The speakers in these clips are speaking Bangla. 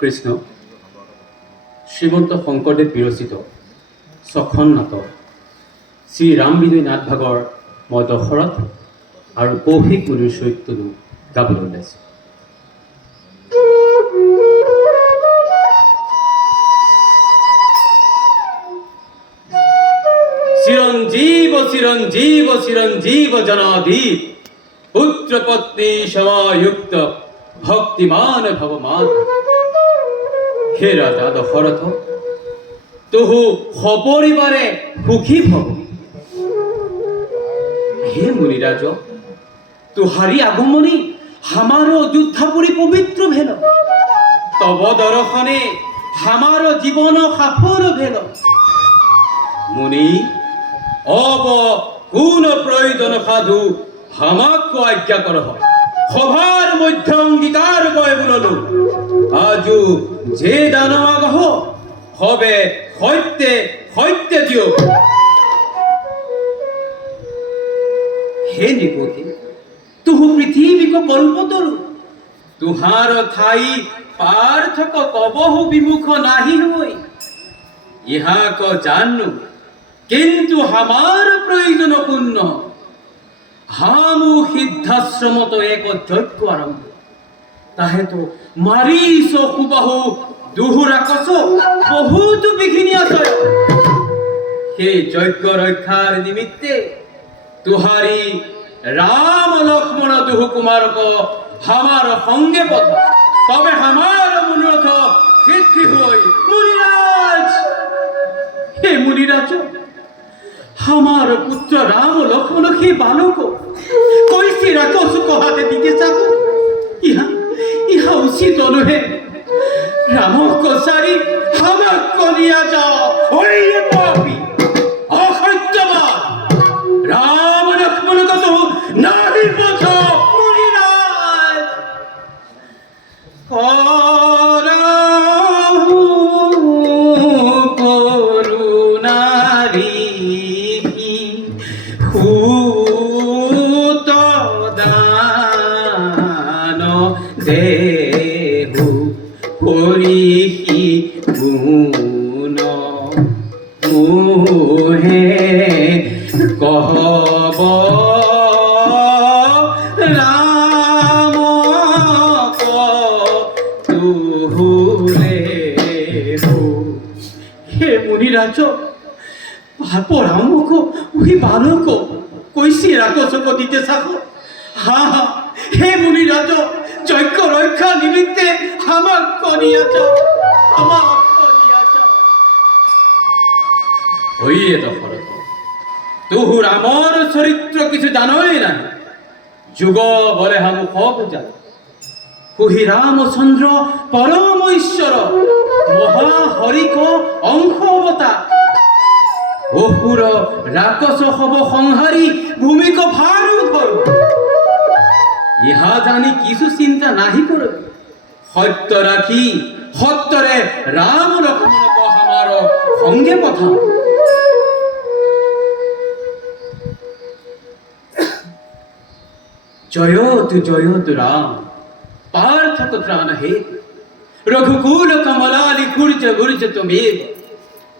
কৃষ্ণ শ্ৰীমন্ত শংকৰদেৱ বিৰচিত ছখন নাটক শ্ৰী ৰাম বিজয় নাট ভাগৰ মই দশৰথ আৰু কৌশিক মুনিৰ চৰিত্ৰটো গাবলৈ ওলাইছোঁ। চিৰঞ্জীৱ চিৰঞ্জীৱ চিৰঞ্জীৱ জনাধীপ পুত্ৰ পত্নী সমাযুক্ত ভক্তিমান ভৱমান। হে ৰাজা দশৰথ, তহু সপৰিবাৰে সুখী ভৱ। হে মুনিরাজ, तुहारी আগমনী हमारो अयोध्यापुरी पवित्र भेल। तब दर्शने हमारो जीवन सफल भेल। मुनि अब कोन प्रयोजन साधु हमाको आज्ञा करह। सभार मध्य अंगीकार गए बोललो आजु जे दानवागह हबे सत्य सत्य दियो। हे निपति, तुहु पृथ्वी को कल्पतरु तुहार ठाई पार्थक कबहु विमुख नाही होई। यहाँ को जानू किंतु हमार प्रयोजन पूर्ण। हामु सिद्धाश्रम तो एक यज्ञ आरंभ ताहे तो मारीस हुबाहु दुहुराकस बहुत बिघिनी आशय। हे यज्ञ रक्षार निमित्ते तुहारी राम लक्ष्मण दुहु कुमार को हमार संगे पथा, तबे हमार मनोरथ सिद्धि होई। मुनिराज, हे मुनिराज, हमार पुत्र राम लक्ष्मण के बालक कैसे राक्षस को हाथे दिखे जाबो। इहा उचित नुहे। राम को सारी हमार को लिया जाओ। ओए पापी असत्यवान, राम लक्ष्मण को तो नारी पछो। मुनिराज करुणारी भूत दान देहु करिहि गुण मोहे कहब राम को तुहुरे हो। हे मुनिराज, बाप राम को वही बालक कैसे राक्षस को दीते साको। हाँ हाँ, हे मुनिराज, यज्ञ रक्षा निमित्ते हमार कनिया जाओ, हमार कनिया जाओ। ओइए दशरथ, तुहु रामर चरित्र किछु जानोई ना। जुग बले हम सब जान। कुहि रामचंद्र परम ईश्वर महाहरि को अंश अवतार। असुर राक्षस हब संहारी भूमि को भार धर। इहा जानी किछु चिंता नाही करबी। सत्य राखी सत्यरे राम लक्ष्मण को हमार संगे पठा। जयतु राम पार्थक त्राण हे। रघुकुल कमलाली गुर्ज गुर्ज तुमेव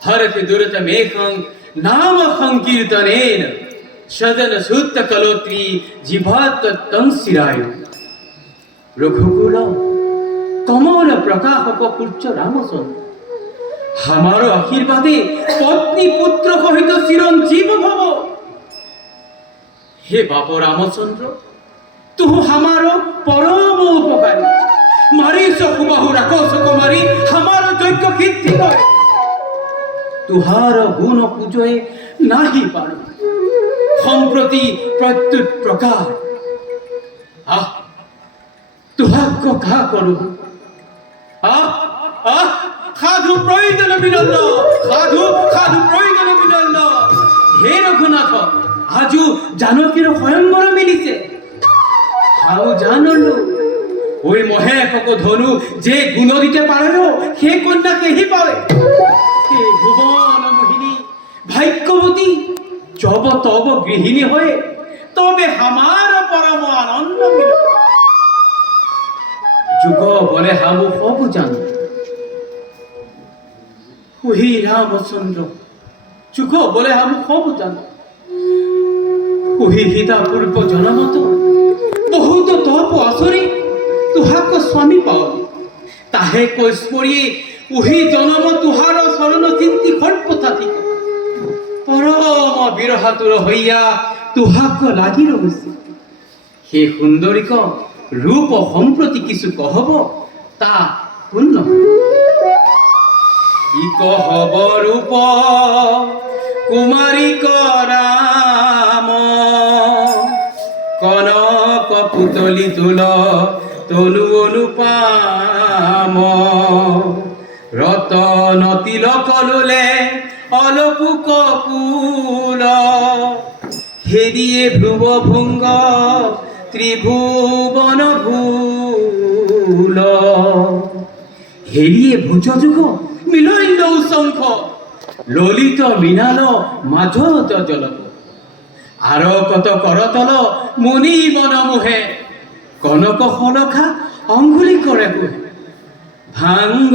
हरति दुरत मेघं नाम संकीर्तनेन सदन सुत कलोत्री जिभात तंसिराय। रघुकुल कमल प्रकाशक पुत्र रामचंद्र हमारो आशीर्वादे पत्नी पुत्र सहित चिरंजीव भव। हे बाप रामचंद्र, तू हमारो परम उपकारी। मारीस हुबाहु राक्षस को मारी हमारो यज्ञ सिद्धि करे। तुहार गुण पूजय नाही पारू संप्रति प्रत्युत प्रकार। तुहाको का करू। साधु प्रयोजन विनंद, साधु साधु प्रयोजन विनंद। हे रघुनाथ, आजु जानकीर स्वयंवर मिलिसे। हाउ जानलु ওই মহেশক ধনু যে গুণ দিতে পারেন সে কন্যা কেহি পাবে। হে ভুবন মোহিনী ভাগ্যবতী, জব তব গৃহিণী হয়ে তবে আমার পরম আনন্দ মিল। যুগ বলে হামু সব জানো ওহি রামচন্দ্র চুখ বলে আমি সব জানো ওহি সীতা পূর্ব জনমত বহুত তপ আচৰি তুহাক স্বামী পাও তাহে কৈছ পৰি ওহি জনম তুহাৰ চৰণ চিন্তি সৰ্বথা ঠিক পৰম বিৰহাতুৰ হইয়া তুহাক লাগি ৰৈছে সেই সুন্দৰীক ৰূপ সম্প্ৰতি কিছু কহব তা শুন কি কহব ৰূপ কুমাৰী ৰাম কনক পুতলি তুল তনু অনুপাম ৰতন তিলক ললে অলপু কপুল হেৰিয়ে ধ্ৰুৱ ভুংগ ত্ৰিভুৱন ভূল হেৰিয়ে ভুজ যুগ মিলন্দ শঙ্খ ললিত মৃণাল মাঝত জলক আর কত করতল মণি বনমোহে কনক সলখা অঙ্গুলি করে কুহে ভাঙ্গ